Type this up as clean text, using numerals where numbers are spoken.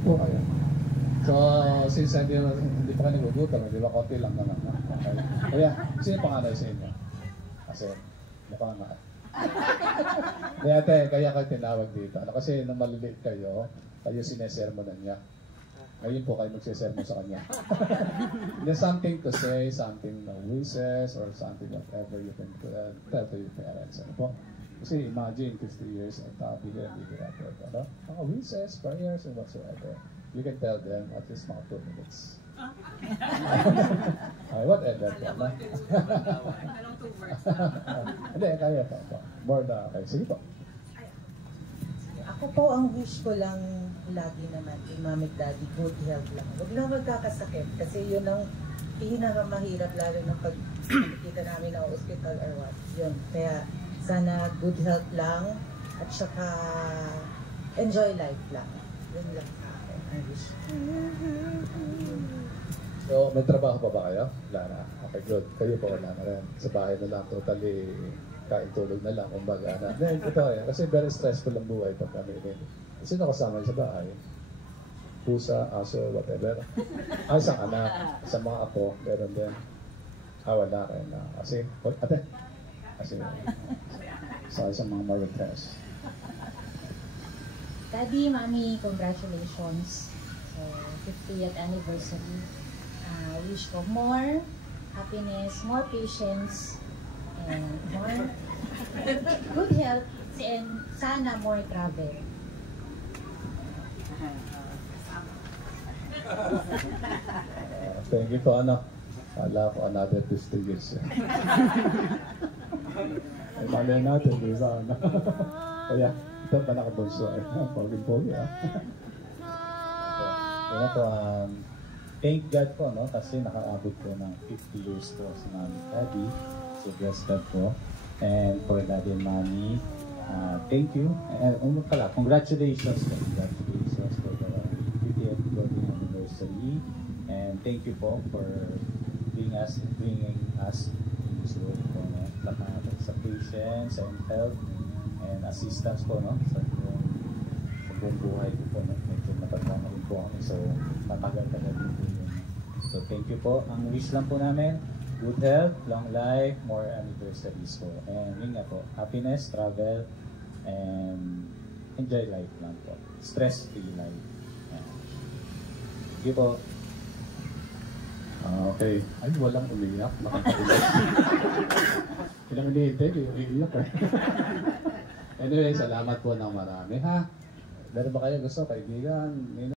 Po kayo. So, since hindi pa kayo nagugutom, di ba, konti lang naman. Okay. Kaya, sino pangalan sa inyo? Kasi, mukhang nga. Kaya kayo tinawag dito. Kasi nung maliliit kayo sinesermonan niya. Ngayon po kayo magsisermon sa kanya. There's something to say, something no wishes, or something whatever you can tell to your parents. Ano po? Kasi imagine, 50 years, bigyan natin. Ano? Mga wishes, prayers, and whatsoever. You can tell them at least mga 2 minutes. Whatever. Anong 2 words lang? Hindi, kaya pa. More na, okay. Sige po. Ako po, ang wish ko lang lagi naman kay mami at daddy, good health lang. Huwag lang magkakasakit kasi yun ang pinakamahirap lalo na pag nakikita namin na hospital or what. Yun. Kaya sana good health lang at saka enjoy life lang. Yun lang sa akin. I wish. So, may trabaho pa ba kayo? Wala na. Okay, good. Kayo po wala na rin. Sa bahay na lang, totally kain-tulog na lang, kumbaga na. Then, ito kasi very stressful ang buhay pag kami. Sino kasama sa bahay? Pusa, aso, whatever. Isang anak, isang mga apo, meron din. Wala rin na. Kasi, ate? Kasi, sa isang mga marites. Daddy, Mommy, congratulations. So, 50th anniversary. Wish ko more happiness, more patience, and more good health, and sana more travel. Thank you po, ano. Kala ko another 50 years. Ay, malay natin, di ba? Kaya, ito pa nakabunso. Poging-pogi, Ano po, thank God po, no? Kasi nakaabot po ng 50 years po si Mami Daddy. So, bless God po. And for Daddy and Mommy, thank you. Congratulations po. Congratulations for the 50th wedding anniversary. And thank you po for bringing us in this world po, no? Sa patience and help and assistance po, no? Sa buong buhay ko po, no? Medyo matanda na rin po kami. So, matagal-tagal din po yun. So, thank you po. Ang wish lang po namin, good health, long life, more anniversaries po. And yun nga po, happiness, travel, and enjoy life lang po. Stress-free life. Thank you po. Okay. Ay, walang umiyak. Nakakaiyak. Ilang iniintay, umiiyak eh. Anyway, salamat po ng marami, ha? Meron ba kayo gusto, kaibigan?